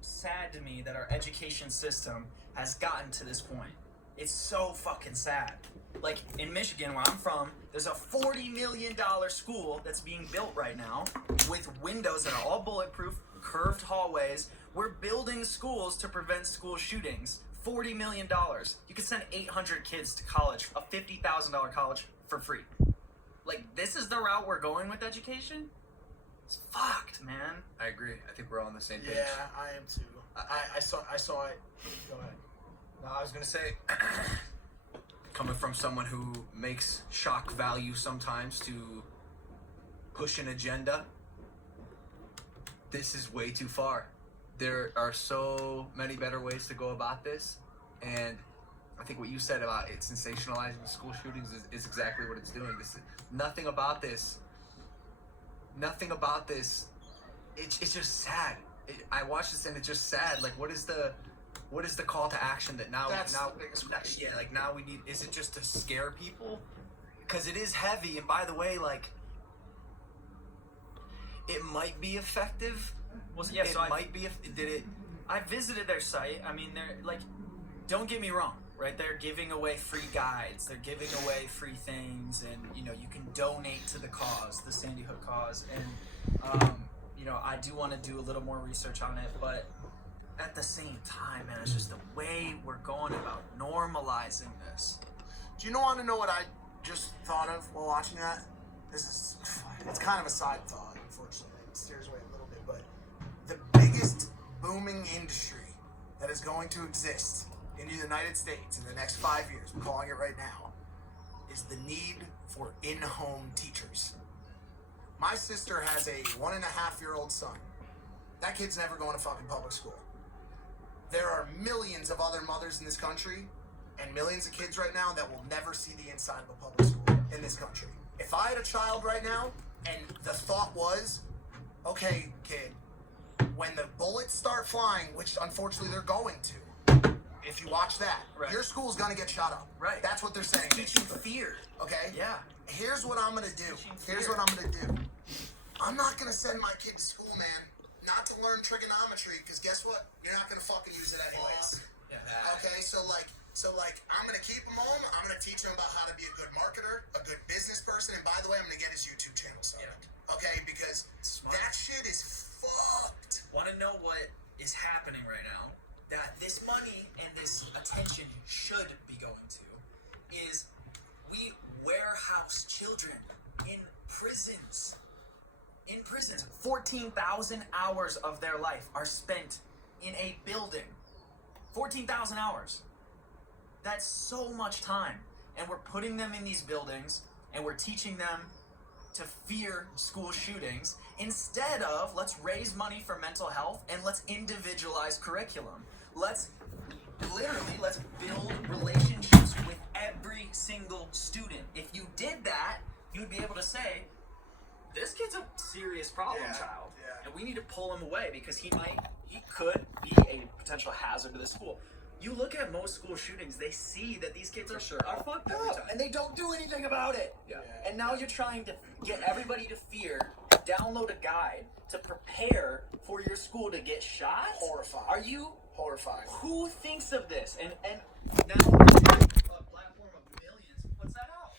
Sad to me that our education system has gotten to this point. It's so fucking sad. Like in Michigan, where I'm from, there's a $40 million school that's being built right now with windows that are all bulletproof, curved hallways. We're building schools to prevent school shootings. $40 million. You could send 800 kids to college, a $50,000 college for free. Like, this is the route we're going with education? It's fucked, man. I agree. I think we're all on the same page. Yeah, I am too. I saw it. Go ahead. No, I was gonna say, coming from someone who makes shock value sometimes to push an agenda, this is way too far. There are so many better ways to go about this, and I think what you said about it sensationalizing school shootings is exactly what it's doing. Nothing about this. It's just sad. I watched this and it's just sad. Like, what is the call to action that now The biggest question. yeah, like now we need? Is it just to scare people? Because it is heavy, and by the way, like, it might be effective. Well, yeah, so I I visited their site. I mean, they're like, don't get me wrong, right? They're giving away free guides. They're giving away free things, and you can donate to the cause, the Sandy Hook cause. And I do want to do a little more research on it, but at the same time, man, it's just the way we're going about normalizing this. Do you want to know what I just thought of while watching that? It's kind of a side thought, unfortunately. It steers away a little bit, but the biggest booming industry that is going to exist in the United States in the next 5 years, I'm calling it right now, is the need for in-home teachers. My sister has a 1.5-year-old son. That kid's never going to fucking public school. There are millions of other mothers in this country and millions of kids right now that will never see the inside of a public school in this country. If I had a child right now and the thought was, okay, kid, when the bullets start flying, which unfortunately they're going to, if you watch that, Right. your school's gonna get shot up. Right. That's what they're saying. Teaching fear. Okay? Yeah. Here's what I'm gonna do. Teaching Here's fear. what I'm gonna do. I'm not gonna send my kid to school, man, not to learn trigonometry, because guess what? You're not gonna fucking use it anyways. Yeah. Okay, so I'm gonna keep him home. I'm gonna teach him about how to be a good marketer, a good business person, and by the way, I'm gonna get his YouTube channel started. Yeah. Okay, because Smart. that shit is fucked. Want to know what is happening right now? That this money and this attention should be going to is we warehouse children in prisons. In prisons, 14,000 hours of their life are spent in a building. 14,000 hours. That's so much time. And we're putting them in these buildings and we're teaching them to fear school shootings instead of let's raise money for mental health and let's individualize curriculum. Let's build relationships with every single student. If you did that, you'd be able to say, this kid's a serious problem child. Yeah. And we need to pull him away because he could be a potential hazard to the school. you look at most school shootings, they see that these kids are, sure. are fucked every time. And they don't do anything about it. Yeah. And now you're trying to get everybody to fear, download a guide to prepare for your school to get shot? Horrifying. Are you Horrifying. who thinks of this? And Now a platform of millions puts that out.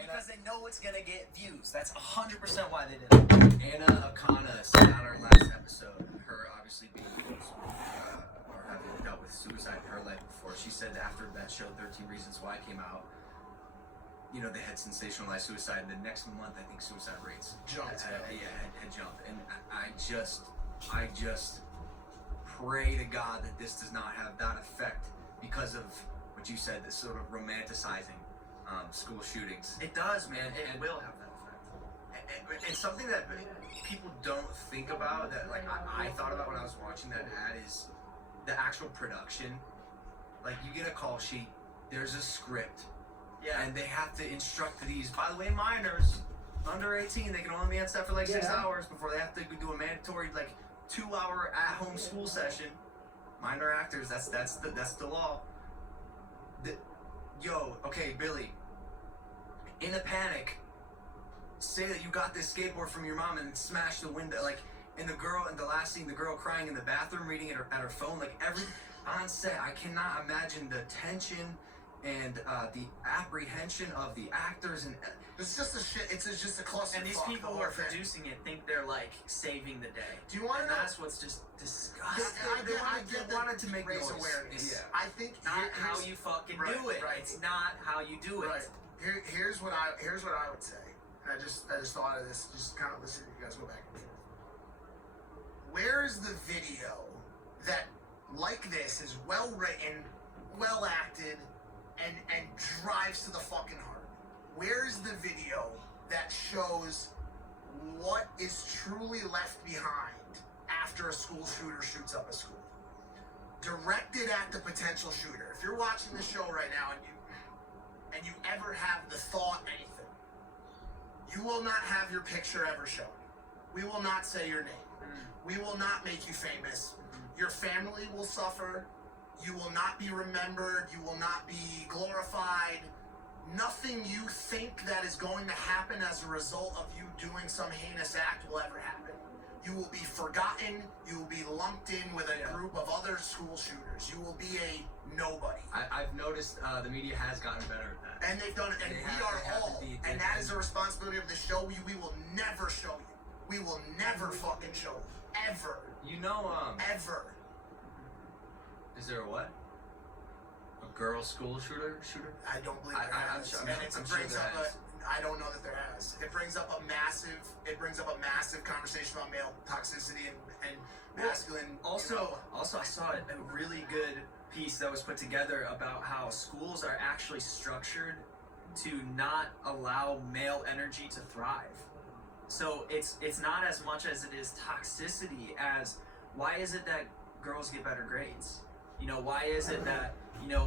Because they know it's gonna get views. That's 100% why they did it. Anna Akana said on our last episode, her obviously being or having dealt with suicide in her life before, she said after that show 13 Reasons Why came out, you know, they had sensationalized suicide. The next month, I think suicide rates Jumped. had jumped. And I just pray to God that this does not have that effect because of what you said, this sort of romanticizing school shootings. It does, man. It And- will have that effect. It's something that people don't think about, that like I thought about when I was watching that ad, is the actual production. Like, you get a call sheet, there's a script, Yeah. and they have to instruct these, by the way, minors under 18, they can only be on set for like 6 hours before they have to do a mandatory like 2-hour at-home school session. Minor actors, that's the law. Okay, Billy, in a panic, say that you got this skateboard from your mom and smash the window, like, and the last scene, the girl crying in the bathroom, reading it at her phone, like, every on set, I cannot imagine the tension and the apprehension of the actors, and It's just a shit. It's just a cluster. And these people who are producing it think they're like saving the day. Do you want to And know? that's what's just disgusting. they wanted to make raise noise. awareness. Yeah. I think Not how here's- you fucking Right, do it. right. It's not how you do it. Right. Here's what I would say. And I just thought of this. Just kind of listening to you guys go back and forth. Where is the video that, like this, is well written, well acted, and drives to the fucking heart? Where is the video that shows what is truly left behind after a school shooter shoots up a school? Directed at the potential shooter. If you're watching the show right now and you ever have the thought anything, you will not have your picture ever shown. We will not say your name. We will not make you famous. Your family will suffer. You will not be remembered. You will not be glorified. Nothing you think that is going to happen as a result of you doing some heinous act will ever happen. You will be forgotten. You will be lumped in with a group of other school shooters. You will be a nobody. I've noticed the media has gotten better at that. And they've done it, and They we have- are they have all, to be- and that is the responsibility of the show. We will never show you. We will never fucking show you. Ever. You know, Ever. is there a what? A girl school shooter? I don't believe I'm there has. sure- And it I'm sure brings there up has. I don't know that there has. It brings up a massive conversation about male toxicity and masculine. Also, I saw a really good piece that was put together about how schools are actually structured to not allow male energy to thrive. So it's not as much as it is toxicity as why is it that girls get better grades? You know, why is it that,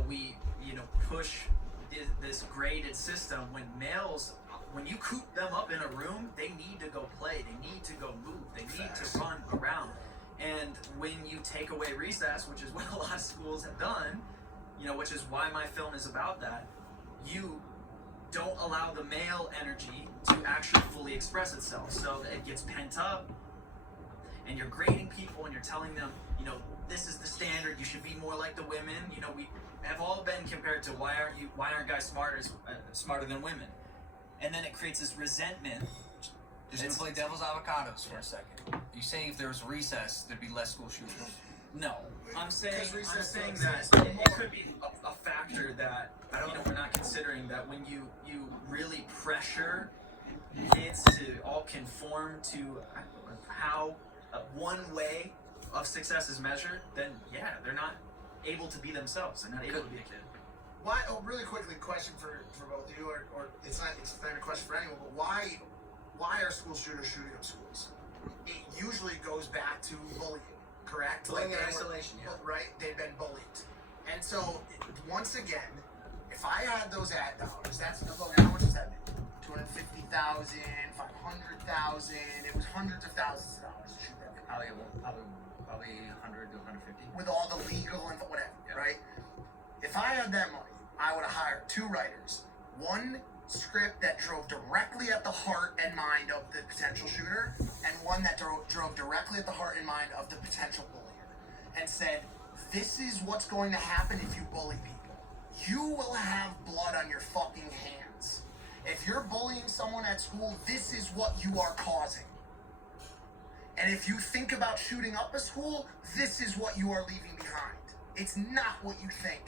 we, push this graded system when males, when you coop them up in a room, they need to go play, they need to go move, they need to run around. And when you take away recess, which is what a lot of schools have done, which is why my film is about that, you don't allow the male energy to actually fully express itself. So it gets pent up, and you're grading people and you're telling them, this is the standard, you should be more like the women. We have all been compared to why aren't guys smarter than women? And then it creates this resentment. Just to play devil's avocados for a second. You saying if there was recess, there'd be less school shootings? No, I'm saying recess that exists. it could be a factor that we're not considering, that when you really pressure kids to all conform to how one way of success is measured, then they're not able to be themselves. They're not able to be a kid. Why? Oh, really quickly, question for both of you, or it's not a question for anyone, but why are school shooters shooting up schools? It usually goes back to bullying, correct? Bullying and they were- isolation, yeah. Right, they've been bullied. And so, once again, if I had those ad dollars, how much does that make? 250,000, 500,000, it was hundreds of thousands of dollars to shoot that video. Probably 100 to 150. With all the legal and whatever, Yeah. right? had that money, I would have hired 2 writers. One script that drove directly at the heart and mind of the potential shooter, and one that drove directly at the heart and mind of the potential bullier, and said, this is what's going to happen if you bully people. You will have blood on your fucking hands. If you're bullying someone at school, this is what you are causing. And if you think about shooting up a school, this is what you are leaving behind. It's not what you think.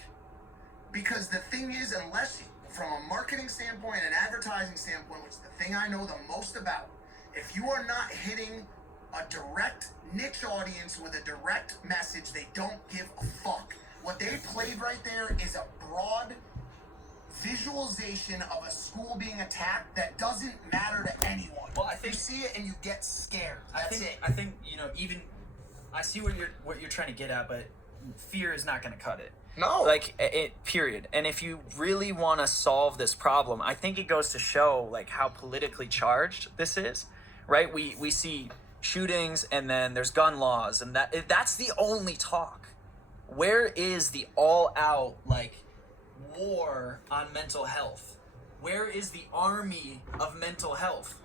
Because the thing is, unless from a marketing standpoint and advertising standpoint, which is the thing I know the most about, if you are not hitting a direct niche audience with a direct message, they don't give a fuck. What they played right there is a broad visualization of a school being attacked that doesn't matter to anyone. Well, I think you see it and you get scared. I That's think it. I think even I see what you're trying to get at, but fear is not going to cut it. No. Like it. Period. And if you really want to solve this problem, I think it goes to show like how politically charged this is, right? We see shootings, and then there's gun laws, and that's the only talk. Where is the all-out like war on mental health? Where is the army of mental health?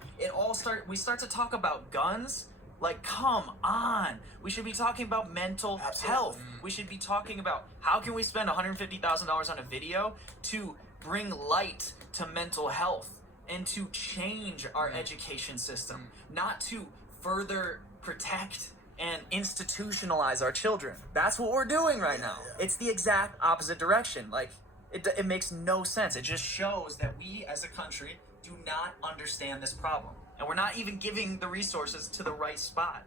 We start to talk about guns. Like, come on. We should be talking about mental health. We should be talking about how can we spend $150,000 on a video to bring light to mental health and to change our education system, not to further protect and institutionalize our children. That's what we're doing right now. It's the exact opposite direction. Like, it makes no sense. It just shows that we as a country do not understand this problem. And we're not even giving the resources to the right spot.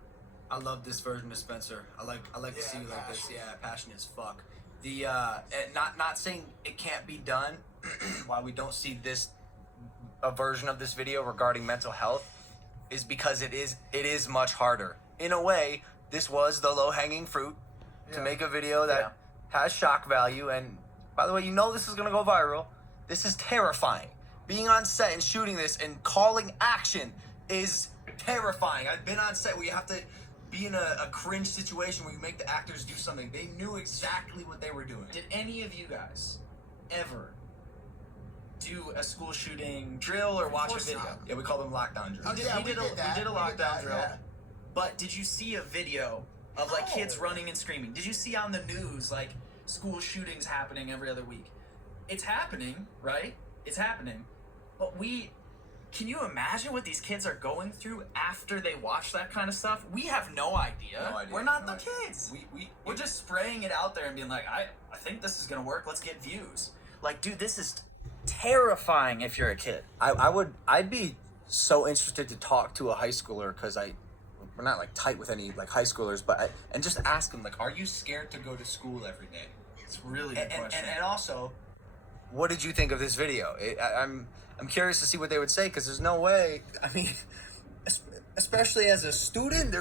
I love this version of Spencer. I like to see you like this. Yeah, passionate as fuck. The not saying it can't be done. Why we don't see a version of this video regarding mental health is because it is much harder. In a way, this was the low hanging fruit to make a video that has shock value. And by the way, this is gonna go viral. This is terrifying. Being on set and shooting this and calling action is terrifying. I've been on set where you have to be in a cringe situation where you make the actors do something. They knew exactly what they were doing. Did any of you guys ever do a school shooting drill or watch a video? not. Yeah, we call them lockdown drills. Yeah, we did a lockdown that, drill. yeah. But did you see a video of like kids running and screaming? Did you see on the news like school shootings happening every other week? It's happening, right? It's happening. But can you imagine what these kids are going through after they watch that kind of stuff? We have no idea. No idea. We're not the kids. We're We're just spraying it out there and being like, I think this is gonna work. Let's get views. Like, dude, this is terrifying if you're a kid. I'd be so interested to talk to a high schooler because we're not like tight with any like high schoolers, but and just ask them like, are you scared to go to school every day? It's a really good question. And also, what did you think of this video? I'm curious to see what they would say because there's no way. I mean, especially as a student,